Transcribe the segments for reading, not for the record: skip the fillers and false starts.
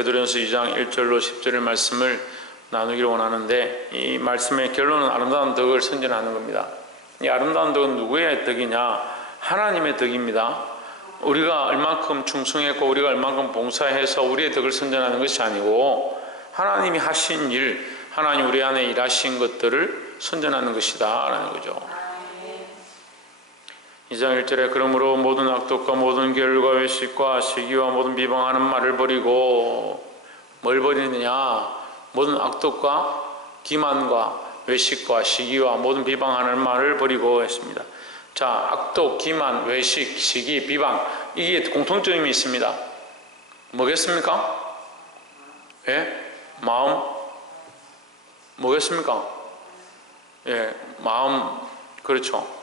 베드로전서 2장 1절로 10절의 말씀을 나누기를 원하는데, 이 말씀의 결론은 아름다운 덕을 선전하는 겁니다. 이 아름다운 덕은 누구의 덕이냐? 하나님의 덕입니다. 우리가 얼만큼 충성했고 우리가 얼만큼 봉사해서 우리의 덕을 선전하는 것이 아니고, 하나님이 하신 일, 하나님 우리 안에 일하신 것들을 선전하는 것이다 라는 거죠. 2장 1절에 그러므로 모든 악독과 모든 게을과 외식과 시기와 모든 비방하는 말을 버리고, 뭘 버리느냐? 모든 악독과 기만과 외식과 시기와 모든 비방하는 말을 버리고 했습니다. 자, 악독, 기만, 외식, 시기, 비방, 이게 공통점이 있습니다. 뭐겠습니까? 예? 마음? 뭐겠습니까? 예, 마음, 그렇죠.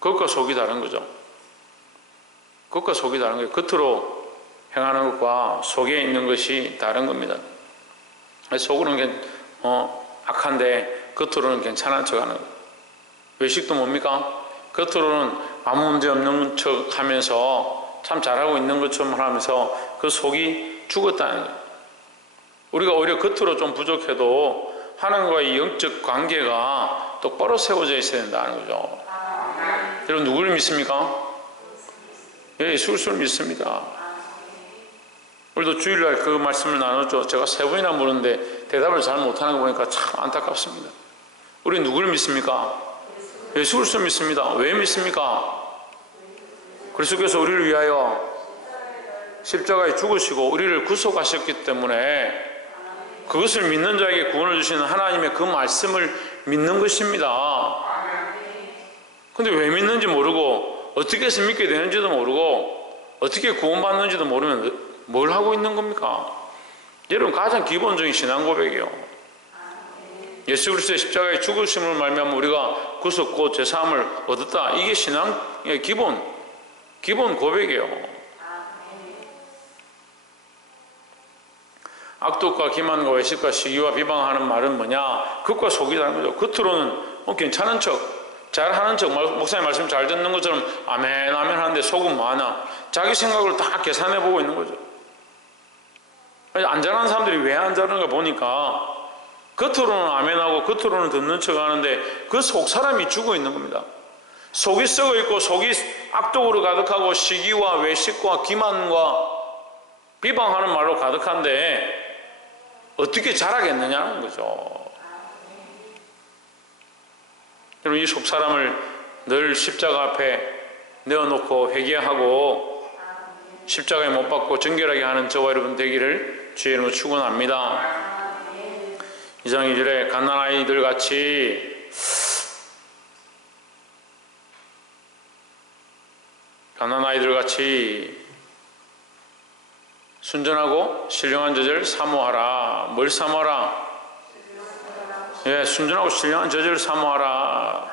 겉과 속이 다른 거죠. 겉과 속이 다른 거예요. 겉으로 행하는 것과 속에 있는 것이 다른 겁니다. 속으로는 악한데 겉으로는 괜찮은 척 하는 거예요. 외식도 뭡니까? 겉으로는 아무 문제 없는 척 하면서 참 잘하고 있는 것처럼 하면서 그 속이 죽었다는 거예요. 우리가 오히려 겉으로 좀 부족해도 하나님과의 영적 관계가 똑바로 세워져 있어야 된다는 거죠. 여러분, 누구를 믿습니까? 예, 예수를 믿습니다. 우리도 주일날 그 말씀을 나눴죠. 제가 3번이나 물었는데 대답을 잘 못하는 거 보니까 참 안타깝습니다. 우리 누구를 믿습니까? 예수 그리스도 믿습니다. 왜 믿습니까? 그리스도께서 우리를 위하여 십자가에 죽으시고 우리를 구속하셨기 때문에 그것을 믿는 자에게 구원을 주시는 하나님의 그 말씀을 믿는 것입니다. 근데 왜 믿는지 모르고 어떻게 해서 믿게 되는지도 모르고 어떻게 구원받는지도 모르면 뭘 하고 있는 겁니까? 여러분, 가장 기본적인 신앙 고백이요. 예수 그리스도의 십자가의 죽으심을 말미암아 우리가 구속고 제사함을 얻었다. 이게 신앙의 기본 고백이에요. 악독과 기만과 외식과 시기와 비방하는 말은 뭐냐? 겉과 속이 다른 거죠. 겉으로는 괜찮은 척, 잘하는 척, 목사님 말씀 잘 듣는 것처럼 아멘 아멘 하는데 속은 많아. 자기 생각을 다 계산해보고 있는 거죠. 안 잘하는 사람들이 왜 안 잘하는가 보니까 겉으로는 아멘하고 겉으로는 듣는 척 하는데 그 속 사람이 죽어 있는 겁니다. 속이 썩어 있고 속이 악독으로 가득하고 시기와 외식과 기만과 비방하는 말로 가득한데 어떻게 잘하겠느냐는 거죠. 여러분, 이 속 사람을 늘 십자가 앞에 내어놓고 회개하고 십자가에 못 박고 정결하게 하는 저와 여러분 되기를 주의 이름으로 축원합니다. 2장 2절에 갓난아이들 같이 순전하고 신령한 저절을 사모하라. 뭘 사모하라? 예, 순전하고 신령한 저절을 사모하라.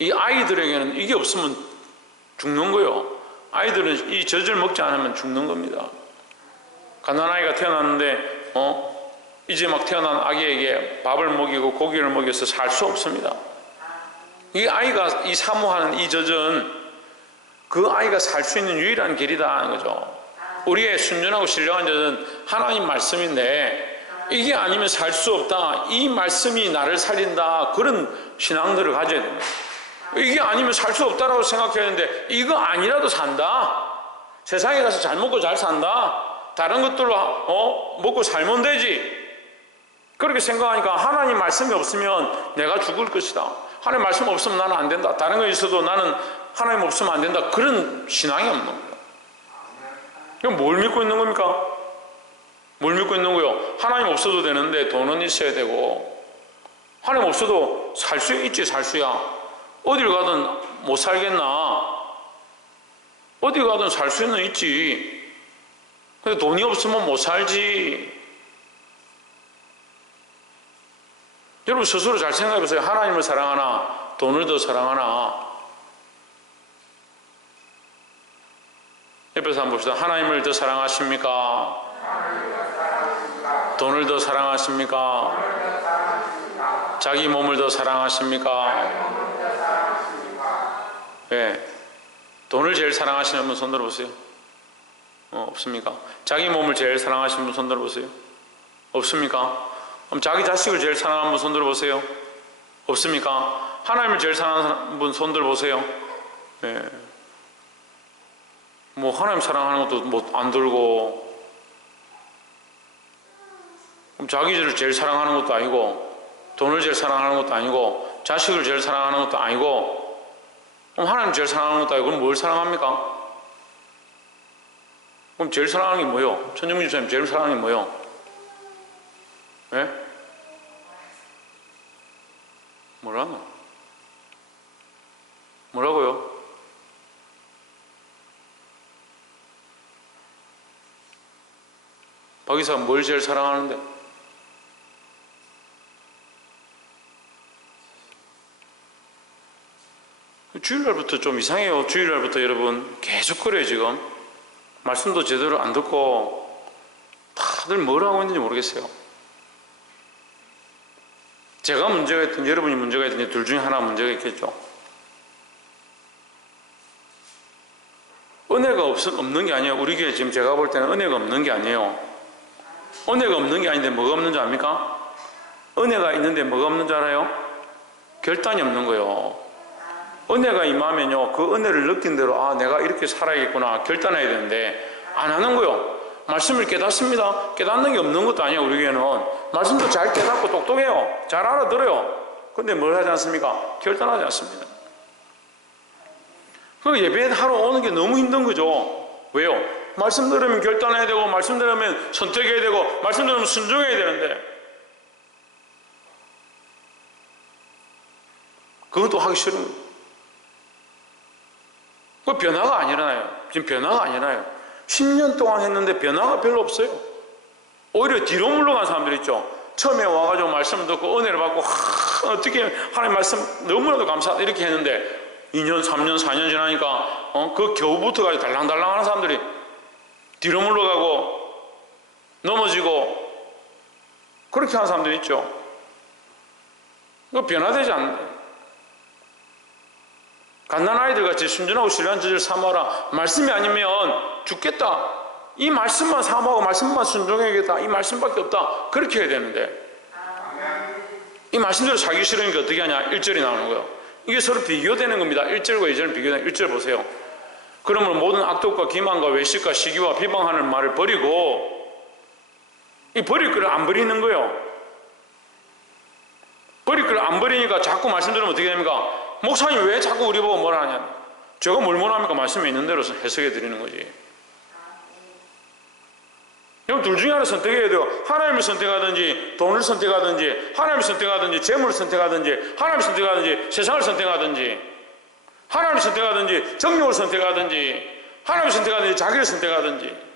이 아이들에게는 이게 없으면 죽는 거예요. 아이들은 이 젖을 먹지 않으면 죽는 겁니다. 갓난아이가 태어났는데 이제 막 태어난 아기에게 밥을 먹이고 고기를 먹여서 살 수 없습니다. 이 아이가 이 사모하는 이 젖은 그 아이가 살 수 있는 유일한 길이다 하는 거죠. 우리의 순전하고 신령한 젖은 하나님 말씀인데 이게 아니면 살 수 없다. 이 말씀이 나를 살린다. 그런 신앙들을 가져야 됩니다. 이게 아니면 살 수 없다라고 생각했는데 이거 아니라도 산다. 세상에 가서 잘 먹고 잘 산다. 다른 것들로 먹고 살면 되지. 그렇게 생각하니까 하나님 말씀이 없으면 내가 죽을 것이다. 하나님 말씀 없으면 나는 안 된다. 다른 거 있어도 나는 하나님 없으면 안 된다. 그런 신앙이 없는 거예요. 그럼 뭘 믿고 있는 겁니까? 뭘 믿고 있는 거예요? 하나님 없어도 되는데 돈은 있어야 되고, 하나님 없어도 살 수 있지. 살 수야. 어딜 가든 못 살겠나? 어디 가든 살 수는 있지. 근데 돈이 없으면 못 살지. 여러분 스스로 잘 생각해 보세요. 하나님을 사랑하나 돈을 더 사랑하나? 옆에서 한번 봅시다. 하나님을 더 사랑하십니까? 돈을 더 사랑하십니까? 자기 몸을 더 사랑하십니까? 예. 돈을 제일 사랑하시는 분 손 들어보세요. 없습니까? 자기 몸을 제일 사랑하시는 분 손 들어보세요. 없습니까? 그럼 자기 자식을 제일 사랑하는 분 손 들어보세요. 없습니까? 하나님을 제일 사랑하는 분 손 들어보세요. 예. 뭐 하나님 사랑하는 것도 뭐 안 들고, 그럼 자기를 제일 사랑하는 것도 아니고, 돈을 제일 사랑하는 것도 아니고, 자식을 제일 사랑하는 것도 아니고, 그럼 하나님 제일 사랑하는 것도 아니고, 그럼 뭘 사랑합니까? 그럼 제일 사랑하는 게 뭐예요? 천정민 집사님 제일 사랑하는 게 뭐예요? 예? 뭐라노? 뭐라고요? 박 이사 뭘 제일 사랑하는데? 주일날부터 좀 이상해요. 주일날부터 여러분 계속 그래요. 지금 말씀도 제대로 안 듣고 다들 뭘 하고 있는지 모르겠어요. 제가 문제가 있든지 여러분이 문제가 있든지 둘 중에 하나 문제가 있겠죠. 은혜가 없는 게 아니에요. 우리 교회 지금 제가 볼 때는 은혜가 없는 게 아니에요. 은혜가 없는 게 아닌데 뭐가 없는 줄 압니까? 은혜가 있는데 뭐가 없는 줄 알아요? 결단이 없는 거예요. 은혜가 임하면요, 그 은혜를 느낀 대로 아 내가 이렇게 살아야겠구나 결단해야 되는데 안 하는 거예요. 말씀을 깨닫습니다. 깨닫는 게 없는 것도 아니에요. 우리 교회는 말씀도 잘 깨닫고 똑똑해요. 잘 알아들어요. 근데 뭘 하지 않습니까? 결단하지 않습니다. 그 예배 하러 오는 게 너무 힘든 거죠. 왜요? 말씀 들으면 결단해야 되고 말씀 들으면 선택해야 되고 말씀 들으면 순종해야 되는데 그것도 하기 싫은 거예요. 그 변화가 안 일어나요. 지금 변화가 안 일어나요. 10년 동안 했는데 변화가 별로 없어요. 오히려 뒤로 물러간 사람들 있죠. 처음에 와가지고 말씀을 듣고 은혜를 받고 어떻게 하나님 말씀 너무나도 감사하다 이렇게 했는데 2년, 3년, 4년 지나니까 그 겨우부터 달랑달랑 하는 사람들이 뒤로 물러가고 넘어지고 그렇게 하는 사람들이 있죠. 그 변화되지 않는다. 갓난아이들 같이 순전하고 신령한 자를 사모하라. 말씀이 아니면 죽겠다. 이 말씀만 사모하고 말씀만 순종해야겠다. 이 말씀밖에 없다. 그렇게 해야 되는데 이 말씀대로 살기 싫으니까 어떻게 하냐? 1절이 나오는 거예요. 이게 서로 비교되는 겁니다. 1절과 2절 비교되는 1절 보세요. 그러면 모든 악독과 기만과 외식과 시기와 비방하는 말을 버리고 이 버릴 거를 안 버리는 거예요. 버릴 거를 안 버리니까 자꾸 말씀 들으면 어떻게 됩니까? 목사님 왜 자꾸 우리 보고 뭐라 하냐? 제가 뭘 뭐라 합니까? 말씀에 있는 대로 해석해 드리는 거지. 그럼 둘 중에 하나 선택해야 돼요. 하나님을 선택하든지 돈을 선택하든지 하나님을 선택하든지 재물을 선택하든지 하나님을 선택하든지 세상을 선택하든지 하나님을 선택하든지 정욕을 선택하든지 하나님을 선택하든지 자기를 선택하든지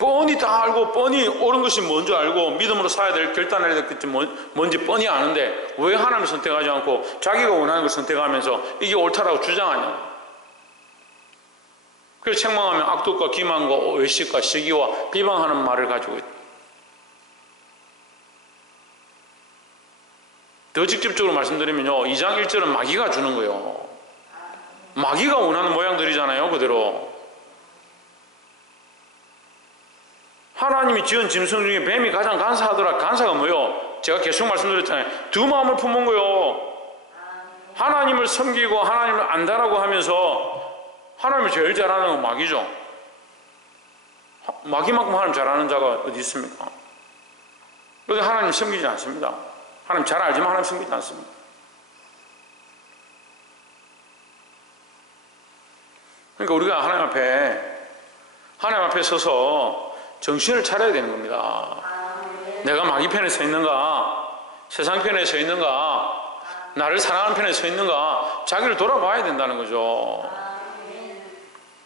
뻔히 다 알고 뻔히 옳은 것이 뭔지 알고 믿음으로 살아야 될 결단해야 될 것이 뭔지 뻔히 아는데 왜 하나님을 선택하지 않고 자기가 원하는 걸 선택하면서 이게 옳다라고 주장하냐. 그래서 책망하면 악독과 기만과 외식과 시기와 비방하는 말을 가지고 있다. 더 직접적으로 말씀드리면요 2장 1절은 마귀가 주는 거예요. 마귀가 원하는 모양들이잖아요. 그대로 하나님이 지은 짐승 중에 뱀이 가장 간사하더라. 간사가 뭐예요? 제가 계속 말씀드렸잖아요. 두 마음을 품은 거예요. 하나님을 섬기고 하나님을 안다라고 하면서 하나님을 제일 잘하는 건 마귀죠. 마귀만큼 하나님 잘하는 자가 어디 있습니까? 그래서 하나님 섬기지 않습니다. 하나님 잘 알지만 하나님 섬기지 않습니다. 그러니까 우리가 하나님 앞에 서서 정신을 차려야 되는 겁니다. 내가 마귀 편에 서 있는가? 세상 편에 서 있는가? 나를 사랑하는 편에 서 있는가? 자기를 돌아봐야 된다는 거죠.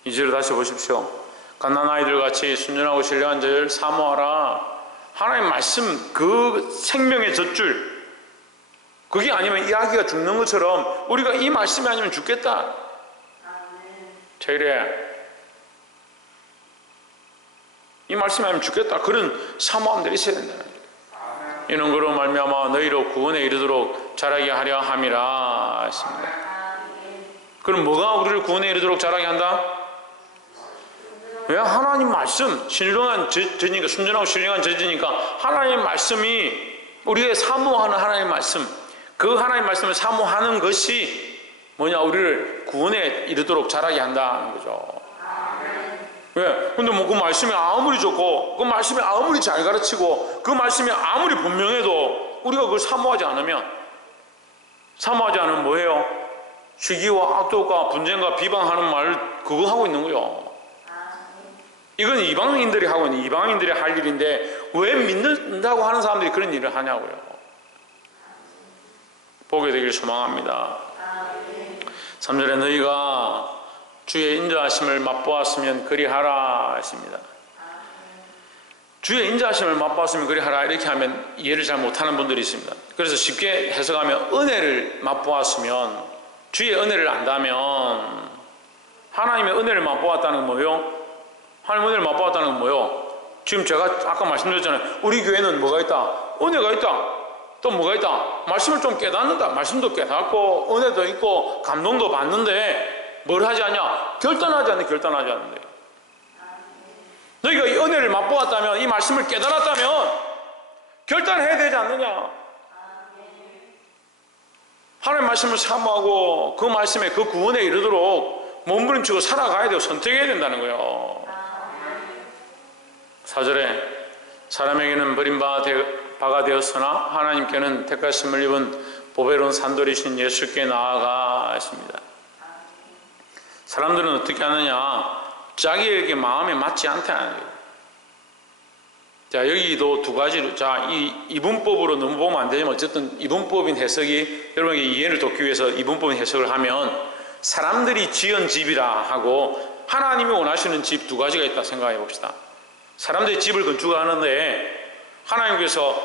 2절을 다시 보십시오. 갓난아이들 같이 순전하고 신령한 자를 사모하라. 하나님 말씀 그 생명의 젖줄 그게 아니면 이 아기가 죽는 것처럼 우리가 이 말씀이 아니면 죽겠다. 자 이래 이 말씀이 아니면 죽겠다. 그런 사모함들이 있어야 된다는 거예요. 이는 그로 말미암아 너희로 구원에 이르도록 자라게 하려 함이라 했습니다. 그럼 뭐가 우리를 구원에 이르도록 자라게 한다? 왜? 하나님 말씀, 신령한 저니까, 순전하고 신령한 저지니까 하나님 말씀이 우리가 사모하는 하나님 말씀, 그 하나님 말씀을 사모하는 것이 뭐냐? 우리를 구원에 이르도록 자라게 한다는 거죠. 왜? 근데 뭐 그 말씀이 아무리 좋고, 그 말씀이 아무리 잘 가르치고, 그 말씀이 아무리 분명해도 우리가 그걸 사모하지 않으면 뭐예요? 시기와 악독과 분쟁과 비방하는 말 그거 하고 있는 거요. 이건 이방인들이 하고 있는, 이방인들이 할 일인데 왜 믿는다고 하는 사람들이 그런 일을 하냐고요. 보게 되길 소망합니다. 3절에 너희가 주의 인자하심을 맛보았으면 그리하라 했습니다. 주의 인자하심을 맛보았으면 그리하라 이렇게 하면 이해를 잘 못하는 분들이 있습니다. 그래서 쉽게 해석하면 은혜를 맛보았으면, 주의 은혜를 안다면, 하나님의 은혜를 맛보았다는 건 뭐예요? 하나님 은혜를 맛보았다는 건 뭐예요? 지금 제가 아까 말씀드렸잖아요. 우리 교회는 뭐가 있다? 은혜가 있다. 또 뭐가 있다? 말씀을 좀 깨닫는다. 말씀도 깨닫고 은혜도 있고 감동도 받는데 뭘 하지 않냐? 결단하지 않는데. 너희가 이 은혜를 맛보았다면, 이 말씀을 깨달았다면 결단해야 되지 않느냐? 하나님 말씀을 사모하고 그 말씀에, 그 구원에 이르도록 몸부림치고 살아가야 되고 선택해야 된다는 거예요. 4절에 사람에게는 버림바가 되었으나 하나님께는 택하심을 입은 보배로운 산돌이신 예수께 나아가 했습니다. 사람들은 어떻게 하느냐? 자기에게 마음에 맞지 않다는 거예요. 자, 여기도 두 가지로, 자, 이 이분법으로 너무 보면 안 되지만 어쨌든 이분법인 해석이 여러분에게 이해를 돕기 위해서 이분법인 해석을 하면, 사람들이 지은 집이라 하고 하나님이 원하시는 집 두 가지가 있다 생각해 봅시다. 사람들이 집을 건축하는데 하나님께서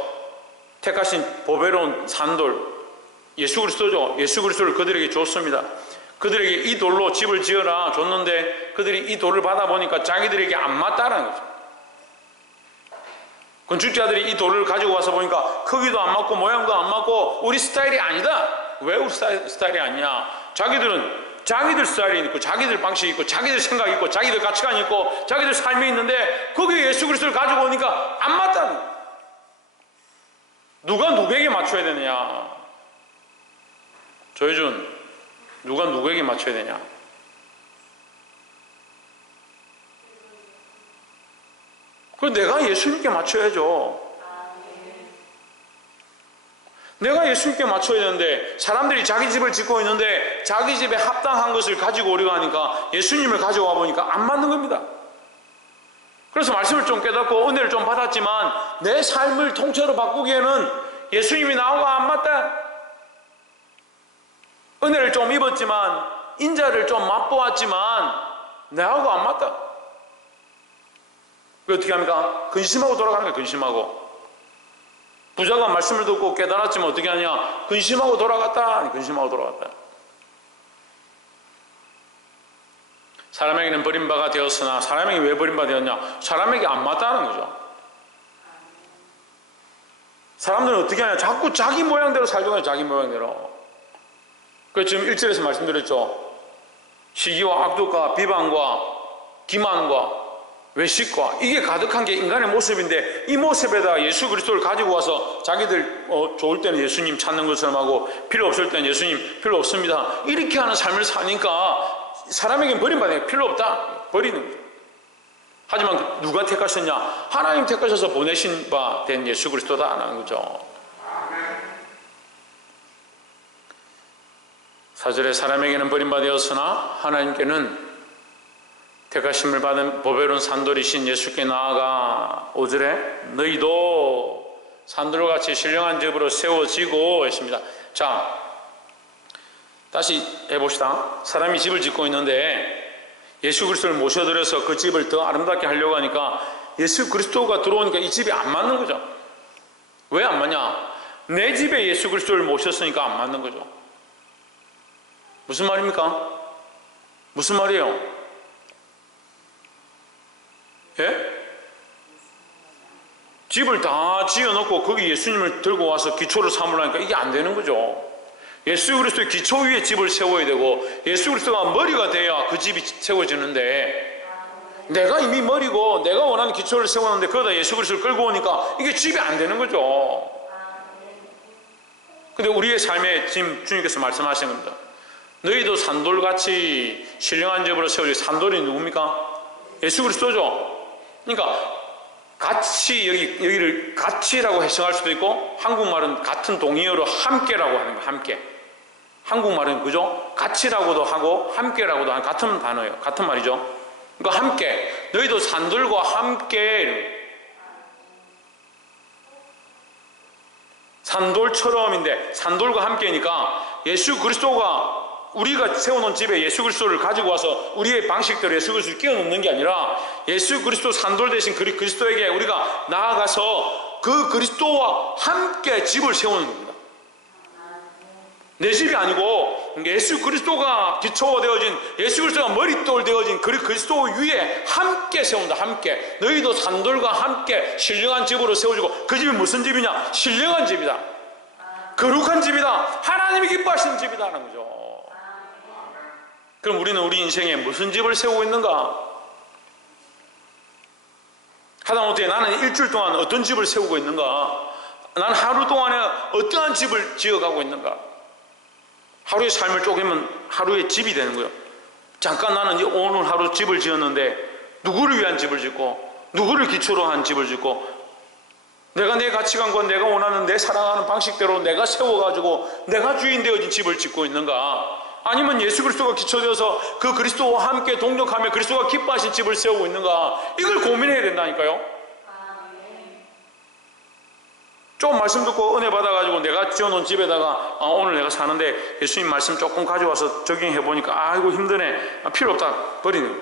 택하신 보배로운 산돌 예수 그리스도죠. 예수 그리스도를 그들에게 줬습니다. 그들에게 이 돌로 집을 지어라 줬는데 그들이 이 돌을 받아보니까 자기들에게 안 맞다라는 거죠. 건축자들이 이 돌을 가지고 와서 보니까 크기도 안 맞고 모양도 안 맞고 우리 스타일이 아니다. 왜 우리 스타일이 아니냐? 자기들은 자기들 스타일이 있고 자기들 방식이 있고 자기들 생각이 있고 자기들 가치관이 있고 자기들 삶이 있는데 거기에 예수 그리스도를 가지고 오니까 안 맞다는 거예요. 누가 누구에게 맞춰야 되느냐? 조혜준, 누가 누구에게 맞춰야 되냐? 그럼 내가 예수님께 맞춰야죠. 내가 예수님께 맞춰야 되는데 사람들이 자기 집을 짓고 있는데 자기 집에 합당한 것을 가지고 오려고 하니까 예수님을 가져와 보니까 안 맞는 겁니다. 그래서 말씀을 좀 깨닫고 은혜를 좀 받았지만 내 삶을 통째로 바꾸기에는 예수님이 나하고 안 맞다. 은혜를 좀 입었지만 인자를 좀 맛보았지만 나하고 안 맞다. 그 어떻게 합니까? 근심하고 돌아가는 거예요. 근심하고. 부자가 말씀을 듣고 깨달았지만 어떻게 하냐? 근심하고 돌아갔다. 근심하고 돌아갔다. 사람에게는 버림바가 되었으나 사람에게 왜 버림바 되었냐? 사람에게 안 맞다는 거죠. 사람들은 어떻게 하냐? 자꾸 자기 모양대로 살려고 해요. 자기 모양대로. 그래서 지금 1절에서 말씀드렸죠. 시기와 악독과 비방과 기만과 외식과 이게 가득한 게 인간의 모습인데 이 모습에다가 예수 그리스도를 가지고 와서 자기들 좋을 때는 예수님 찾는 것처럼 하고 필요 없을 때는 예수님 필요 없습니다. 이렇게 하는 삶을 사니까 사람에게는 버림받는 게 필요 없다. 버리는 거죠. 하지만 누가 택하셨냐? 하나님 택하셔서 보내신 바 된 예수 그리스도다라는 거죠. 4절에 사람에게는 버림받았으나 하나님께는 택하심을 받은 보배로운 산돌이신 예수께 나아가 5절에 너희도 산돌같이 신령한 집으로 세워지고 했습니다. 자, 다시 해봅시다. 사람이 집을 짓고 있는데 예수 그리스도를 모셔드려서 그 집을 더 아름답게 하려고 하니까 예수 그리스도가 들어오니까 이 집이 안 맞는 거죠. 왜 안 맞냐? 내 집에 예수 그리스도를 모셨으니까 안 맞는 거죠. 무슨 말입니까? 무슨 말이에요? 예? 집을 다 지어놓고 거기 예수님을 들고 와서 기초를 삼으려니까 이게 안 되는 거죠. 예수 그리스도의 기초 위에 집을 세워야 되고 예수 그리스도가 머리가 돼야 그 집이 세워지는데, 내가 이미 머리고 내가 원하는 기초를 세웠는데 거기다 예수 그리스도를 끌고 오니까 이게 집이 안 되는 거죠. 근데 우리의 삶에 지금 주님께서 말씀하시는 겁니다. 너희도 산돌같이 신령한 집으로 세워질. 산돌이 누굽니까? 예수 그리스도죠. 그러니까 같이, 여기를 같이라고 해석할 수도 있고, 한국말은 같은 동의어로 함께라고 하는 거예요. 함께. 한국말은 그죠? 같이라고도 하고 함께라고도 하는 같은 단어예요. 같은 말이죠. 그러니까 함께, 너희도 산돌과 함께, 산돌처럼인데 산돌과 함께니까 예수 그리스도가, 우리가 세워놓은 집에 예수 그리스도를 가지고 와서 우리의 방식대로 예수 그리스도를 끼워 넣는 게 아니라 예수 그리스도 산돌 대신 그리스도에게 우리가 나아가서 그 그리스도와 함께 집을 세우는 겁니다. 내 집이 아니고 예수 그리스도가 기초가 되어진, 예수 그리스도가 머릿돌 되어진 그리스도 위에 함께 세운다. 함께. 너희도 산돌과 함께 신령한 집으로 세워지고. 그 집이 무슨 집이냐? 신령한 집이다. 거룩한 집이다. 하나님이 기뻐하시는 집이다라는 거죠. 그럼 우리는 우리 인생에 무슨 집을 세우고 있는가? 하다못해 나는 일주일 동안 어떤 집을 세우고 있는가? 나는 하루 동안에 어떠한 집을 지어가고 있는가? 하루의 삶을 쪼개면 하루의 집이 되는 거예요. 잠깐 나는 이제 오늘 하루 집을 지었는데 누구를 위한 집을 짓고 누구를 기초로 한 집을 짓고, 내가 내 가치관과 내가 원하는 내 사랑하는 방식대로 내가 세워가지고 내가 주인 되어진 집을 짓고 있는가? 아니면 예수 그리스도가 기초되어서 그 그리스도와 함께 동력하며 그리스도가 기뻐하신 집을 세우고 있는가? 이걸 고민해야 된다니까요. 좀 말씀 듣고 은혜 받아가지고 내가 지어놓은 집에다가 오늘 내가 사는데 예수님 말씀 조금 가져와서 적용해보니까 아이고 힘드네, 필요 없다, 버리는 거예요.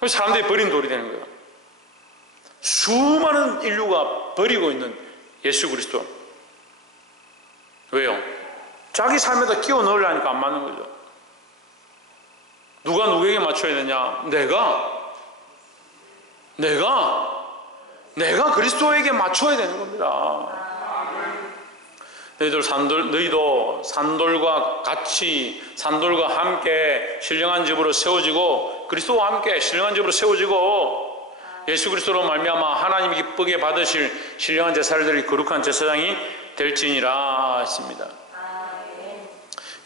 그래서 사람들이 버린 돌이 되는 거예요. 수많은 인류가 버리고 있는 예수 그리스도. 왜요? 자기 삶에다 끼워 넣으려니까 안 맞는 거죠. 누가 누구에게 맞춰야 되냐? 내가 그리스도에게 맞춰야 되는 겁니다. 너희도 산돌과 같이, 산돌과 함께 신령한 집으로 세워지고, 그리스도와 함께 신령한 집으로 세워지고, 예수 그리스도로 말미암아 하나님이 기쁘게 받으실 신령한 제사를 드릴 거룩한 제사장이 될지니라 했습니다.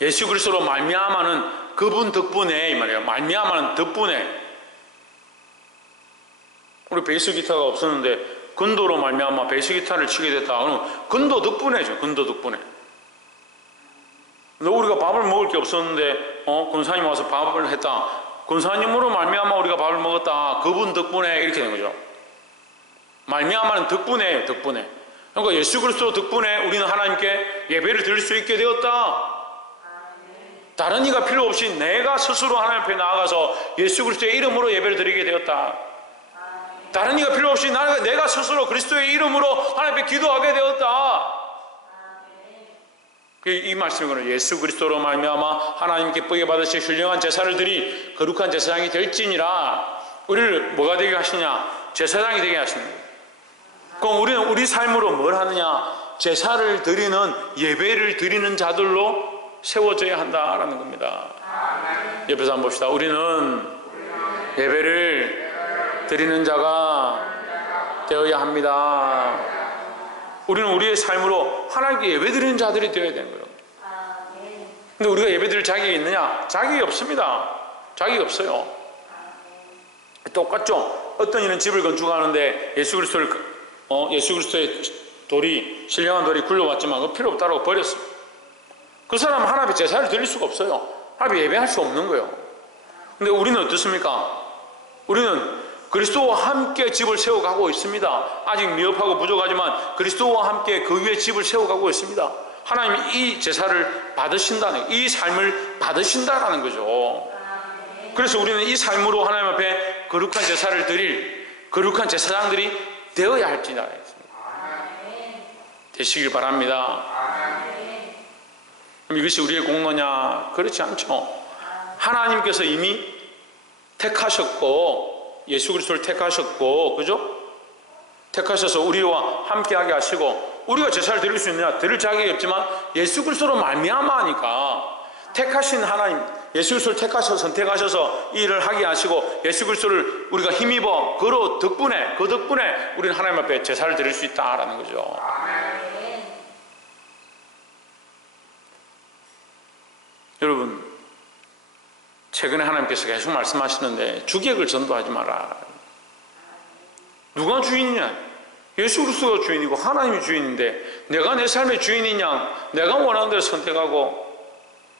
예수 그리스도로 말미암아는 그분 덕분에, 이 말이에요. 말미암아는 덕분에. 우리 베이스 기타가 없었는데 근도로 말미암아 베이스 기타를 치게 됐다. 그럼 근도 덕분에죠. 근도 덕분에. 근데 우리가 밥을 먹을 게 없었는데 권사님 와서 밥을 했다. 권사님으로 말미암아 우리가 밥을 먹었다. 그분 덕분에 이렇게 된 거죠. 말미암아는 덕분에예요. 덕분에. 그러니까 예수 그리스도 덕분에 우리는 하나님께 예배를 드릴 수 있게 되었다. 다른 이가 필요 없이 내가 스스로 하나님 앞에 나아가서 예수 그리스도의 이름으로 예배를 드리게 되었다. 다른 이가 필요 없이 내가 스스로 그리스도의 이름으로 하나님 앞에 기도하게 되었다. 이 말씀은 예수 그리스도로 말미암아 하나님 기쁘게 받으실 훌륭한 제사를 드리 거룩한 제사장이 될지니라. 우리를 뭐가 되게 하시냐? 제사장이 되게 하시는 거예요. 그럼 우리는 우리 삶으로 뭘 하느냐? 제사를 드리는, 예배를 드리는 자들로 세워져야 한다라는 겁니다. 옆에서 한번 봅시다. 우리는 예배를 드리는 자가 되어야 합니다. 우리는 우리의 삶으로 하나님께 예배 드리는 자들이 되어야 되는 거예요. 근데 우리가 예배 드릴 자격이 있느냐? 자격이 없습니다. 자격이 없어요. 똑같죠? 어떤 이는 집을 건축하는데 예수 그리스도의 돌이, 신령한 돌이 굴러왔지만 그 필요 없다고 버렸어요. 그 사람은 하나님의 제사를 드릴 수가 없어요. 하나님의 예배할 수 없는 거예요. 근데 우리는 어떻습니까? 우리는 그리스도와 함께 집을 세워가고 있습니다. 아직 미흡하고 부족하지만 그리스도와 함께 그 위에 집을 세워가고 있습니다. 하나님이 이 제사를 받으신다는, 이 삶을 받으신다라는 거죠. 그래서 우리는 이 삶으로 하나님 앞에 거룩한 제사를 드릴 거룩한 제사장들이 되어야 할지니라 했습니다. 되시길 바랍니다. 그럼 이것이 우리의 공로냐? 그렇지 않죠. 하나님께서 이미 택하셨고, 예수 그리스도를 택하셨고, 그죠? 택하셔서 우리와 함께하게 하시고 우리가 제사를 드릴 수 있느냐? 드릴 자격이 없지만 예수 그리스도로 말미암아 하니까 택하신 하나님, 예수 그리스도를 택하셔서 선택하셔서 이 일을 하게 하시고 예수 그리스도를 우리가 힘입어 그 덕분에 우리는 하나님 앞에 제사를 드릴 수 있다라는 거죠. 여러분, 최근에 하나님께서 계속 말씀하시는데 주객을 전도하지 마라. 누가 주인이냐? 예수 그리스도가 주인이고 하나님이 주인인데 내가 내 삶의 주인이냐? 내가 원하는 대로 선택하고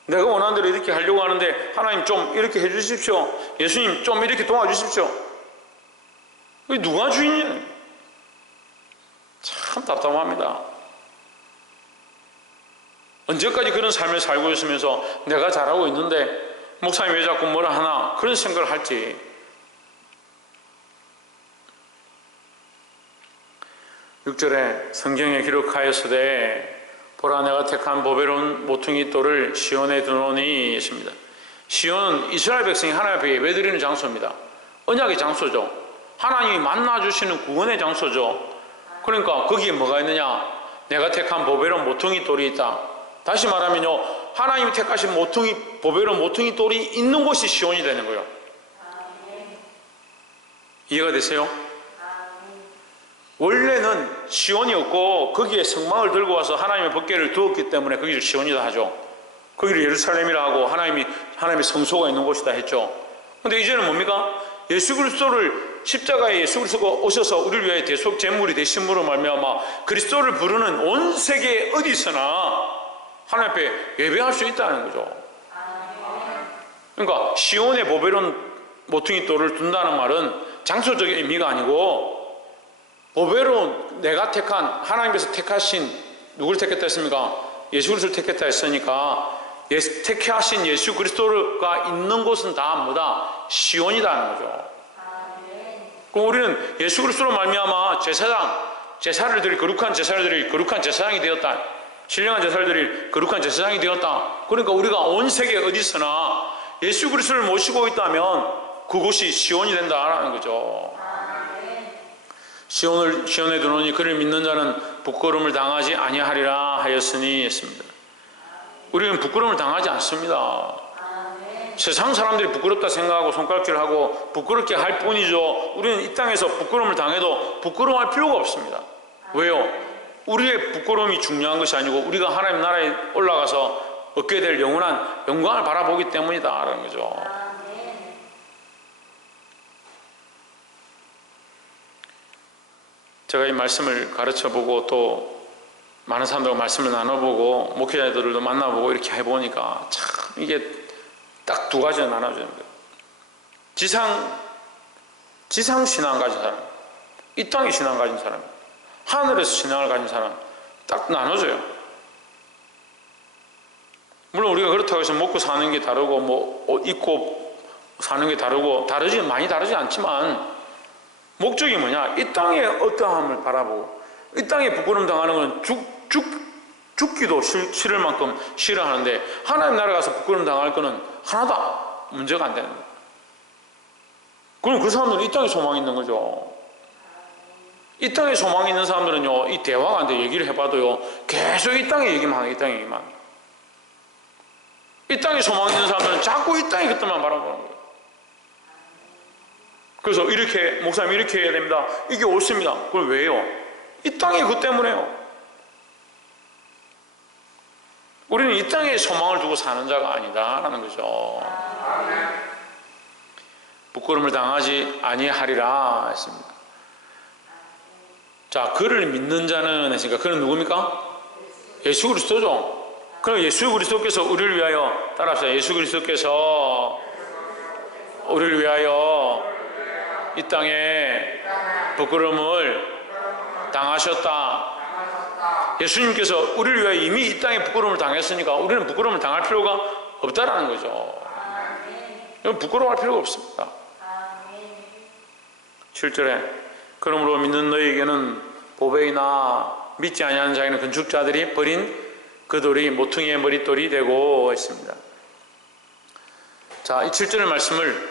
내가 원하는 대로 이렇게 하려고 하는데 하나님 좀 이렇게 해주십시오. 예수님 좀 이렇게 도와주십시오. 누가 주인이냐? 참 답답합니다. 언제까지 그런 삶을 살고 있으면서 내가 잘하고 있는데 목사님 왜 자꾸 뭐라 하나 그런 생각을 할지. 6절에 성경에 기록하였으되 보라 내가 택한 보배로운 모퉁이 돌을 시온에 두노니 있습니다. 시온은 이스라엘 백성이 하나님 앞에 예배드리는 장소입니다. 언약의 장소죠. 하나님이 만나주시는 구원의 장소죠. 그러니까 거기에 뭐가 있느냐? 내가 택한 보배로운 모퉁이 돌이 있다. 다시 말하면요, 하나님이 택하신 보배로운 모퉁이 돌이 있는 곳이 시온이 되는 거예요. 이해가 되세요? 원래는 시온이었고 거기에 성막을 들고 와서 하나님의 법궤를 두었기 때문에 거기를 시온이다 하죠. 거기를 예루살렘이라 하고 하나님의 성소가 있는 곳이다 했죠. 근데 이제는 뭡니까? 예수 그리스도를 십자가에 예수 그리스도가 오셔서 우리를 위하여 대속 제물이 되심으로 말미암아 그리스도를 부르는 온 세계 어디서나 하나님 앞에 예배할 수 있다는 거죠. 그러니까 시온의 보배로운 모퉁이 돌을 둔다는 말은 장소적인 의미가 아니고 보배로운 내가 택한 하나님께서 택하신 누구를 택했다 했습니까? 예수 그리스도를 택했다 했으니까 택하신 예수 그리스도가 있는 곳은 다 뭐다? 시온이다는 거죠. 그럼 우리는 예수 그리스도로 말미암아 제사를 드릴 거룩한 제사를 드릴 거룩한 제사장이 되었다. 신령한 제사를 드릴 거룩한 제사장이 되었다. 그러니까 우리가 온 세계 어디서나 예수 그리스도를 모시고 있다면 그곳이 시온이 된다라는 거죠. 시온에 두노니 그를 믿는 자는 부끄러움을 당하지 아니하리라 하였으니 했습니다. 우리는 부끄러움을 당하지 않습니다. 세상 사람들이 부끄럽다 생각하고 손가락질을 하고 부끄럽게 할 뿐이죠. 우리는 이 땅에서 부끄러움을 당해도 부끄러워할 필요가 없습니다. 왜요? 우리의 부끄러움이 중요한 것이 아니고 우리가 하나님 나라에 올라가서 얻게 될 영원한 영광을 바라보기 때문이다라는 거죠. 제가 이 말씀을 가르쳐보고 또 많은 사람들과 말씀을 나눠보고 목회자들도 만나보고 이렇게 해보니까 참 이게 딱 두 가지로 나눠지는 거예요. 지상 신앙 가진 사람, 이 땅의 신앙 가진 사람, 하늘에서 신앙을 가진 사람 딱 나눠져요. 물론 우리가 그렇다고 해서 먹고 사는 게 다르고 뭐 옷 입고 사는 게 다르고 많이 다르지 않지만 목적이 뭐냐? 이 땅의 어떠함을 바라보고 이 땅에 부끄러움 당하는 건 죽기도 싫을 만큼 싫어하는데 하나님 나라 가서 부끄러움 당할 거는 하나도 문제가 안 되는 거예요. 그럼 그 사람들은 이 땅에 소망이 있는 거죠. 이 땅에 소망이 있는 사람들은요, 이 대화가 안 돼 얘기를 해봐도요, 계속 이 땅의 얘기만 해요. 이 땅의 얘기만. 이 땅에 소망이 있는 사람들은 자꾸 이 땅의 것들만 바라보는 거예요. 그래서 이렇게 목사님 이렇게 해야 됩니다. 이게 옳습니다. 그걸 왜요? 이 땅의 것 때문에요. 우리는 이 땅에 소망을 두고 사는 자가 아니다라는 거죠. 부끄러움을 당하지 아니하리라 했습니다. 자, 그를 믿는 자는 했으니까 그는 누굽니까? 예수 그리스도죠. 그럼 예수 그리스도께서 우리를 위하여 따라합시다. 예수 그리스도께서 우리를 위하여 이 땅에 부끄러움을 당하셨다. 예수님께서 우리를 위하여 이미 이 땅에 부끄러움을 당했으니까 우리는 부끄러움을 당할 필요가 없다라는 거죠. 부끄러워할 필요가 없습니다. 7절에 그러므로 믿는 너희에게는 보배이나 믿지 아니하는 자에게는 건축자들이 버린 그 돌이 모퉁이의 머릿돌이 되고 있습니다. 자, 이 7절의 말씀을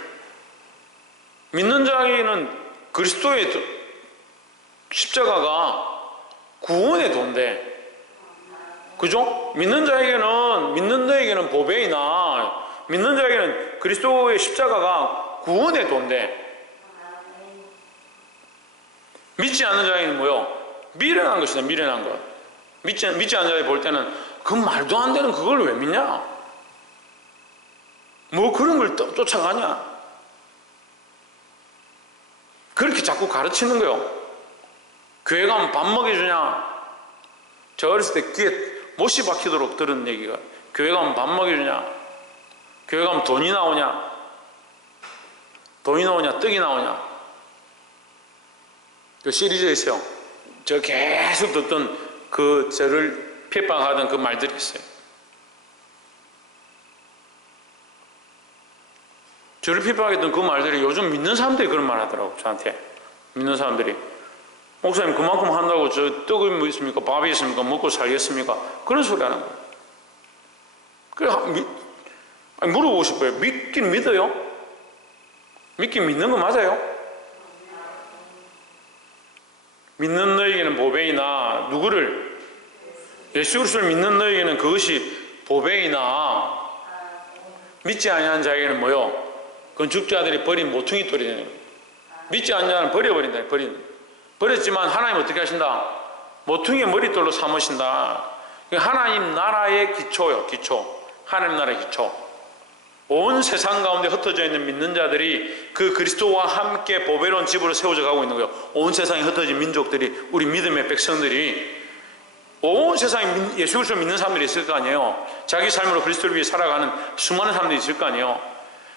믿는 자에게는 그리스도의 십자가가 구원의 도인데, 그죠? 믿는 너에게는 보배이나, 믿는 자에게는 그리스도의 십자가가 구원의 도인데, 믿지 않는 자에게는 뭐요? 미련한 것이다, 미련한 것. 믿지 않는 자에 볼 때는 그 말도 안 되는 그걸 왜 믿냐? 뭐 그런 걸 쫓아가냐? 그렇게 자꾸 가르치는 거요. 교회 가면 밥 먹여주냐? 저 어렸을 때 귀에 못이 박히도록 들은 얘기가, 교회 가면 밥 먹여주냐? 교회 가면 돈이 나오냐? 돈이 나오냐? 떡이 나오냐? 그 시리즈에 있어요. 저 계속 듣던 저를 핍박하던 그 말들이 있어요. 저를 핍박했던 그 말들이 요즘 믿는 사람들이 그런 말 하더라고, 저한테. 믿는 사람들이. 목사님, 그만큼 한다고 저 떡이 뭐 있습니까? 밥이 있습니까? 먹고 살겠습니까? 그런 소리 하는 거예요. 그래, 물어보고 싶어요. 믿긴 믿어요? 믿긴 믿는 거 맞아요? 믿는 너에게는 보배이나, 누구를? 예수 그리스도를 믿는 너에게는 그것이 보배이나, 믿지 아니하는 자에게는 뭐요? 건축자들이 버린 모퉁이 돌이 되는 거예요. 믿지 않는 자는 버려버린다. 버렸지만 하나님 어떻게 하신다? 모퉁이의 머릿돌로 삼으신다. 하나님 나라의 기초요, 기초. 하나님 나라의 기초. 온 세상 가운데 흩어져 있는 믿는 자들이 그 그리스도와 함께 보배로운 집으로 세워져 가고 있는 거예요. 온 세상에 흩어진 민족들이, 우리 믿음의 백성들이, 온 세상에 예수 그리스도를 믿는 사람들이 있을 거 아니에요. 자기 삶으로 그리스도를 위해 살아가는 수많은 사람들이 있을 거 아니에요.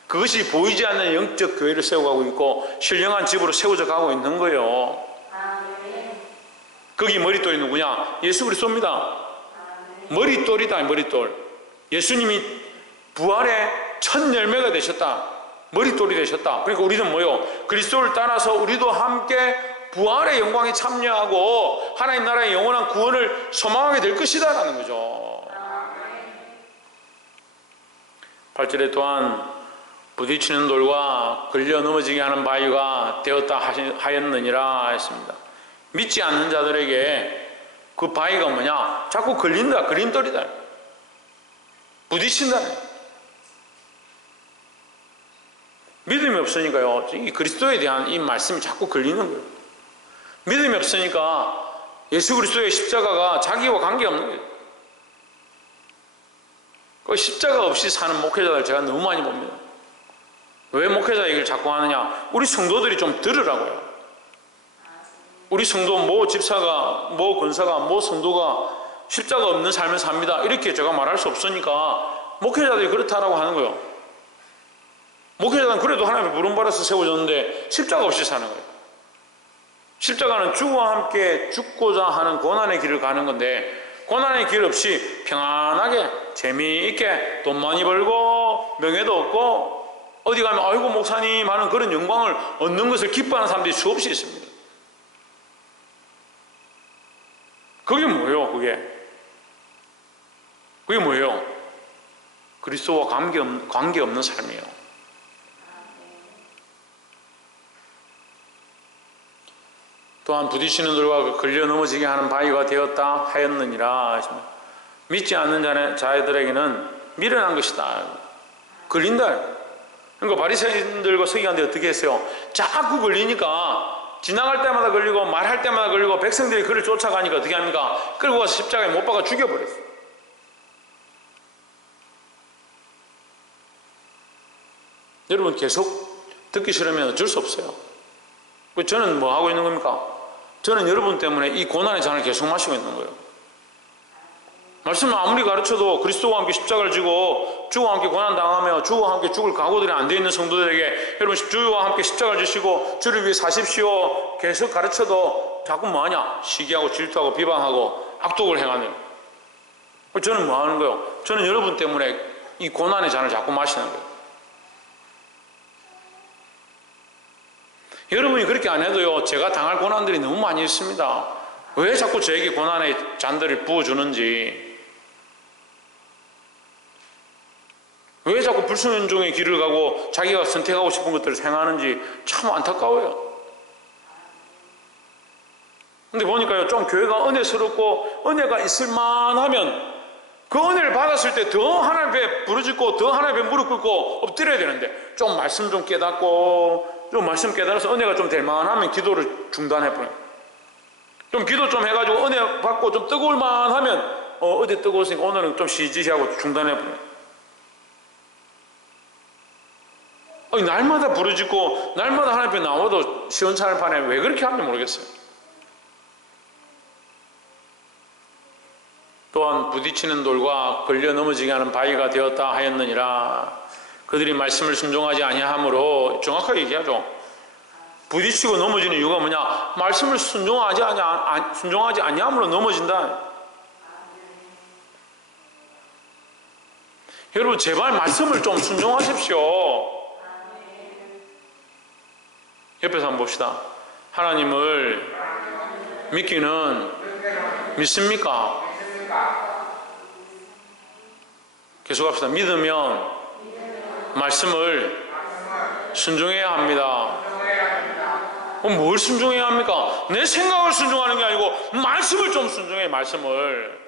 그것이 보이지 않는 영적 교회를 세워가고 있고 신령한 집으로 세워져 가고 있는 거예요. 거기 머릿돌이 누구냐? 예수 그리스도입니다. 머릿돌이다, 머릿돌. 예수님이 부활의 첫 열매가 되셨다. 머릿돌이 되셨다. 그러니까 우리는 뭐요? 그리스도를 따라서 우리도 함께 부활의 영광에 참여하고 하나님 나라의 영원한 구원을 소망하게 될 것이다 라는 거죠. 8절에 또한 부딪히는 돌과 걸려 넘어지게 하는 바위가 되었다 하였느니라 했습니다. 믿지 않는 자들에게 그 바위가 뭐냐? 자꾸 걸린다, 걸림돌이다, 부딪힌다. 믿음이 없으니까요, 이 그리스도에 대한 이 말씀이 자꾸 걸리는 거예요. 믿음이 없으니까 예수 그리스도의 십자가가 자기와 관계없는 거예요. 그 십자가 없이 사는 목회자들 제가 너무 많이 봅니다. 왜 목회자 얘기를 자꾸 하느냐? 우리 성도들이 좀 들으라고요. 우리 성도 모 집사가, 모 권사가, 모 성도가 십자가 없는 삶을 삽니다, 이렇게 제가 말할 수 없으니까 목회자들이 그렇다라고 하는 거예요. 목회자는 그래도 하나님의 부름받아서 세워졌는데 십자가 없이 사는 거예요. 십자가는 주와 함께 죽고자 하는 고난의 길을 가는 건데, 고난의 길 없이 평안하게 재미있게 돈 많이 벌고 명예도 얻고 어디 가면 아이고 목사님 하는 그런 영광을 얻는 것을 기뻐하는 사람들이 수없이 있습니다. 그게 뭐예요? 그게 뭐예요? 그리스도와 관계없는 삶이에요. 또한 부딪히는 돌과 걸려 넘어지게 하는 바위가 되었다 하였느니라. 믿지 않는 자들에게는 미련한 것이다. 걸린다. 그러니까 바리새인들과 서기관들이 어떻게 했어요? 자꾸 걸리니까 지나갈 때마다 걸리고 말할 때마다 걸리고 백성들이 그를 쫓아가니까 어떻게 합니까? 끌고 가서 십자가에 못 박아 죽여버렸어요. 여러분, 계속 듣기 싫으면 어쩔 수 없어요. 저는 뭐 하고 있는 겁니까? 저는 여러분 때문에 이 고난의 잔을 계속 마시고 있는 거예요. 말씀을 아무리 가르쳐도 그리스도와 함께 십자가를 지고 주와 함께 고난당하며 주와 함께 죽을 각오들이 안 되어 있는 성도들에게 여러분 주와 함께 십자가를 지시고 주를 위해 사십시오 계속 가르쳐도 자꾸 뭐하냐? 시기하고 질투하고 비방하고 악독을 행하는. 저는 뭐 하는 거예요? 저는 여러분 때문에 이 고난의 잔을 자꾸 마시는 거예요. 여러분이 그렇게 안 해도요, 제가 당할 고난들이 너무 많이 있습니다. 왜 자꾸 저에게 고난의 잔들을 부어주는지, 왜 자꾸 불순종의 길을 가고 자기가 선택하고 싶은 것들을 행하는지 참 안타까워요. 근데 보니까요, 좀 교회가 은혜스럽고 은혜가 있을만하면 그 은혜를 받았을 때 더 하나님 앞에 부르짖고 더 하나님 앞에 무릎 꿇고 엎드려야 되는데, 좀 말씀 좀 깨닫고 좀 말씀 깨달아서 은혜가 좀 될 만하면 기도를 중단해버려요. 좀 기도 좀 해가지고 은혜 받고 좀 뜨거울 만하면 어제 뜨거웠으니까 오늘은 좀 쉬지 하고 중단해버려요. 날마다 부르짖고 날마다 하나님 앞에 나와도 시원찮을 판에 왜 그렇게 하는지 모르겠어요. 또한 부딪히는 돌과 걸려 넘어지게 하는 바위가 되었다 하였느니라. 그들이 말씀을 순종하지 아니하므로, 정확하게 얘기하죠. 부딪히고 넘어지는 이유가 뭐냐? 말씀을 순종하지 아니함으로 넘어진다. 여러분, 제발 말씀을 좀 순종하십시오. 옆에서 한번 봅시다. 하나님을 믿습니까? 계속 합시다. 믿으면 말씀을 순종해야 합니다. 그럼 뭘 순종해야 합니까? 내 생각을 순종하는 게 아니고 말씀을 좀 순종해. 말씀을.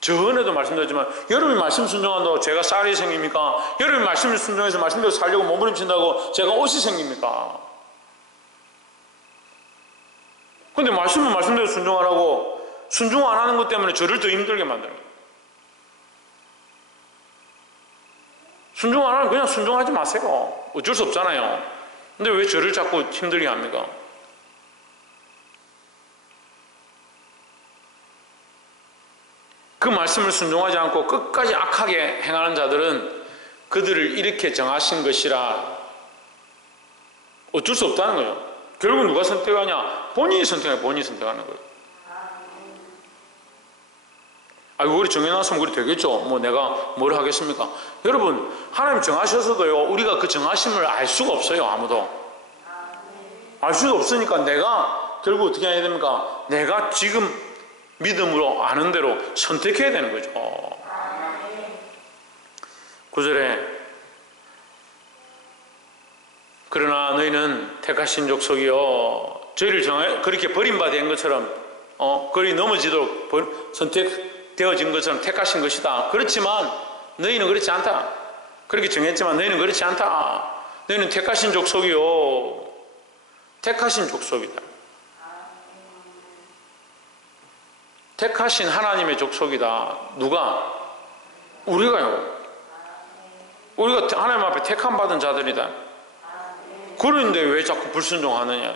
전에도 말씀드렸지만, 여러분이 말씀 순종한다고 제가 쌀이 생깁니까? 여러분이 말씀을 순종해서 말씀대로 살려고 몸부림친다고 제가 옷이 생깁니까? 근데 말씀은 말씀대로 순종하라고 순종 안 하는 것 때문에 저를 더 힘들게 만드는 거예요. 순종 안 하면 그냥 순종하지 마세요. 어쩔 수 없잖아요. 근데 왜 저를 자꾸 힘들게 합니까? 그 말씀을 순종하지 않고 끝까지 악하게 행하는 자들은 그들을 이렇게 정하신 것이라 어쩔 수 없다는 거예요. 결국 누가 선택하냐? 본인이 선택하는 거예요. 우리 정해놨으면 그래 되겠죠. 뭐 내가 뭘 하겠습니까? 여러분, 하나님 정하셔서도요, 우리가 그 정하심을 알 수가 없어요. 아무도 알 수가 없으니까 내가 결국 어떻게 해야 됩니까? 내가 지금 믿음으로 아는 대로 선택해야 되는 거죠. 9절에 그러나 너희는 택하신 족속이요, 저희를 그렇게 버림받은 것처럼 거리 넘어지도록 선택되어진 것처럼 택하신 것이다. 그렇지만 너희는 그렇지 않다. 그렇게 정했지만 너희는 그렇지 않다. 너희는 택하신 족속이요, 택하신 족속이다. 택하신 하나님의 족속이다. 누가? 우리가요. 우리가 하나님 앞에 택함 받은 자들이다. 그런데 왜 자꾸 불순종하느냐?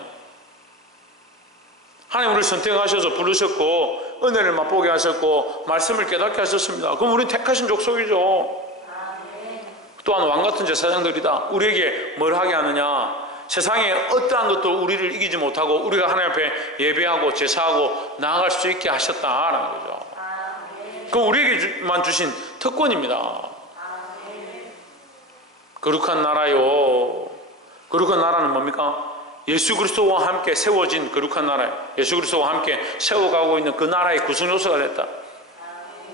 하나님 우리를 선택하셔서 부르셨고 은혜를 맛보게 하셨고 말씀을 깨닫게 하셨습니다. 그럼 우리는 택하신 족속이죠. 또한 왕같은 제사장들이다. 우리에게 뭘 하게 하느냐? 세상에 어떠한 것도 우리를 이기지 못하고 우리가 하나님 앞에 예배하고 제사하고 나아갈 수 있게 하셨다라는 거죠. 그건 우리에게만 주신 특권입니다. 거룩한 나라요. 거룩한 나라는 뭡니까? 예수 그리스도와 함께 세워진 거룩한 나라예요. 예수 그리스도와 함께 세워가고 있는 그 나라의 구성 요소가 됐다.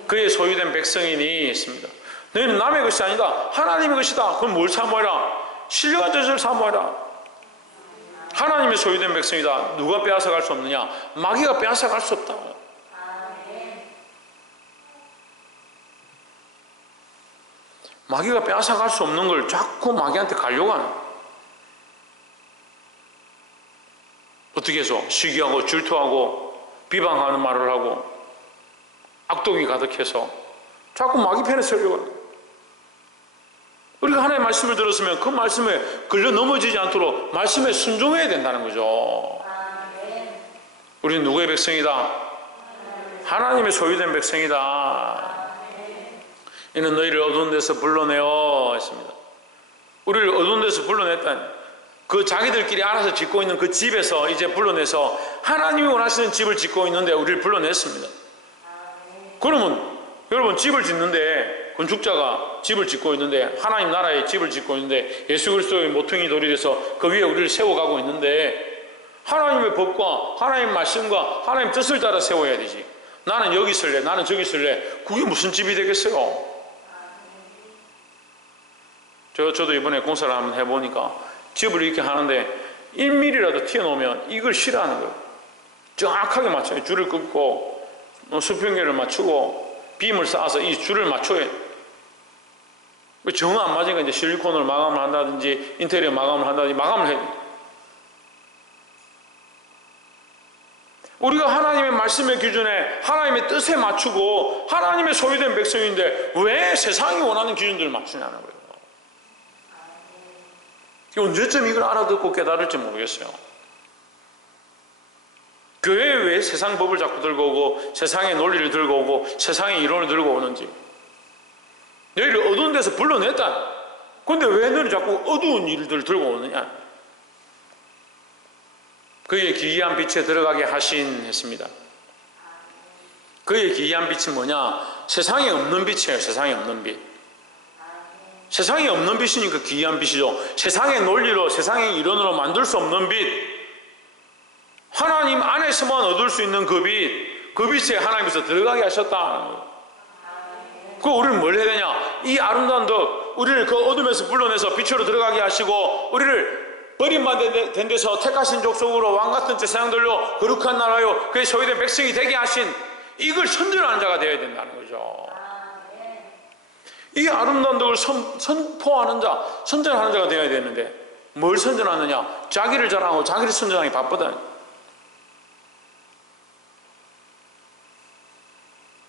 그의 소유된 백성인이 있습니다. 너희는 남의 것이 아니다. 하나님의 것이다. 그럼 뭘 사모해라? 신령한 저주를 사모해라. 하나님의 소유된 백성이다. 누가 빼앗아갈 수 없느냐? 마귀가 빼앗아갈 수 없다. 마귀가 빼앗아갈 수 없는 걸 자꾸 마귀한테 가려고 하는 거예요. 어떻게 해서? 시기하고 질투하고 비방하는 말을 하고 악독이 가득해서 자꾸 마귀 편에 서려고 하는 거예요. 우리가 하나님의 말씀을 들었으면 그 말씀에 걸려 넘어지지 않도록 말씀에 순종해야 된다는 거죠. 우리는 누구의 백성이다? 하나님의 소유된 백성이다. 이는 너희를 어두운 데서 불러내어 했습니다. 우리를 어두운 데서 불러냈다니, 그 자기들끼리 알아서 짓고 있는 그 집에서 이제 불러내서 하나님이 원하시는 집을 짓고 있는데 우리를 불러냈습니다. 그러면 여러분, 집을 짓는데, 건축자가 집을 짓고 있는데, 하나님 나라의 집을 짓고 있는데 예수 그리스도의 모퉁이 돌이 돼서 그 위에 우리를 세워가고 있는데, 하나님의 법과 하나님의 말씀과 하나님의 뜻을 따라 세워야 되지. 나는 여기 쓸래, 나는 저기 쓸래. 그게 무슨 집이 되겠어요? 저도 이번에 공사를 한번 해보니까 집을 이렇게 하는데 1mm라도 튀어나오면 이걸 싫어하는 거예요. 정확하게 맞춰요. 줄을 끊고 수평계를 맞추고 빔을 쌓아서 이 줄을 맞춰야 돼요. 정 안 맞으니까 이제 실리콘으로 마감을 한다든지 인테리어 마감을 한다든지 마감을 해야 돼요. 우리가 하나님의 말씀의 기준에 하나님의 뜻에 맞추고 하나님의 소유된 백성인데 왜 세상이 원하는 기준들을 맞추냐는 거예요. 언제쯤 이걸 알아듣고 깨달을지 모르겠어요. 교회에 왜 세상 법을 자꾸 들고 오고 세상의 논리를 들고 오고 세상의 이론을 들고 오는지. 너희를 어두운 데서 불러냈다. 그런데 왜 너희를 자꾸 어두운 일들을 들고 오느냐. 그의 기이한 빛에 들어가게 하신 했습니다. 그의 기이한 빛이 뭐냐? 세상에 없는 빛이에요. 세상에 없는 빛. 세상에 없는 빛이니까 기이한 빛이죠. 세상의 논리로 세상의 이론으로 만들 수 없는 빛. 하나님 안에서만 얻을 수 있는 그 빛. 그 빛에 하나님께서 들어가게 하셨다. 그 우리는 뭘 해야 되냐? 이 아름다운 덕, 우리를 그 어둠에서 불러내서 빛으로 들어가게 하시고 우리를 버림받은 된 데서 택하신 족속으로 왕같은 제사장들로 거룩한 나라요 그의 소유된 백성이 되게 하신 이걸 선전하는 자가 되어야 된다는 거죠. 이 아름다운 덕을 선포하는 자, 선전하는 자가 되어야 되는데 뭘 선전하느냐? 자기를 자랑하고 자기를 선전하기 바쁘다.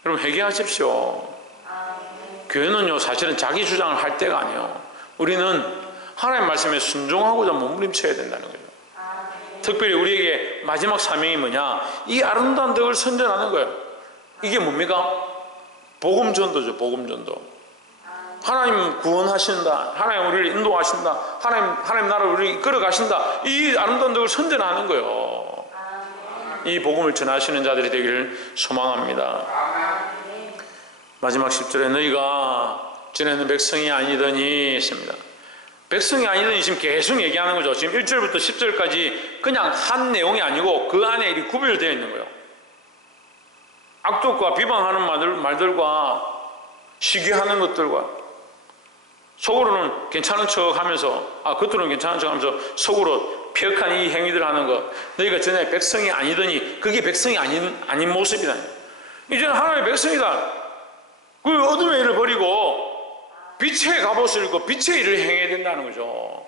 여러분 회개하십시오. 교회는요 사실은 자기 주장을 할 때가 아니에요. 우리는 하나님 말씀에 순종하고자 몸부림쳐야 된다는 거예요. 특별히 우리에게 마지막 사명이 뭐냐? 이 아름다운 덕을 선전하는 거예요. 이게 뭡니까? 복음전도죠. 복음전도. 하나님 구원하신다. 하나님 우리를 인도하신다. 하나님 나라를 우리를 이끌어 가신다. 이 아름다운 덕을 선전하는 거예요. 이 복음을 전하시는 자들이 되기를 소망합니다. 마지막 10절에 너희가 전에는 백성이 아니더니 했습니다. 백성이 아니더니 지금 계속 얘기하는 거죠. 지금 1절부터 10절까지 그냥 한 내용이 아니고 그 안에 이 구별되어 있는 거예요. 악독과 비방하는 말들과 시기하는 것들과 속으로는 괜찮은 척 하면서 겉으로는 괜찮은 척 하면서 속으로 폐역한 이 행위들 하는 것. 너희가 전에 백성이 아니더니 그게 백성이 아닌 모습이다. 이제는 하나님의 백성이다. 그 어둠의 일을 버리고 빛의 갑옷을 입고 빛의 일을 행해야 된다는 거죠.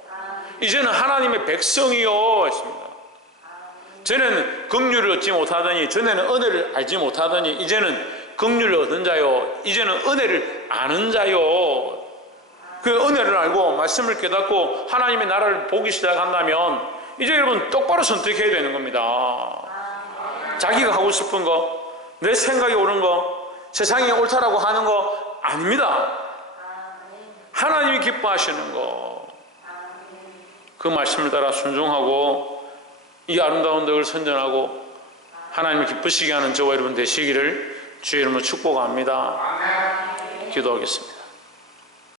이제는 하나님의 백성이요 했습니다. 전에는 긍휼을 얻지 못하더니 전에는 은혜를 알지 못하더니 이제는 긍휼을 얻은 자요 이제는 은혜를 아는 자요. 그 은혜를 알고 말씀을 깨닫고 하나님의 나라를 보기 시작한다면 이제 여러분 똑바로 선택해야 되는 겁니다. 자기가 하고 싶은 거, 내 생각이 옳은 거, 세상이 옳다라고 하는 거 아닙니다. 하나님이 기뻐하시는 거, 그 말씀을 따라 순종하고 이 아름다운 덕을 선전하고 하나님을 기쁘시게 하는 저와 여러분 되시기를 주의 이름으로 축복합니다. 기도하겠습니다.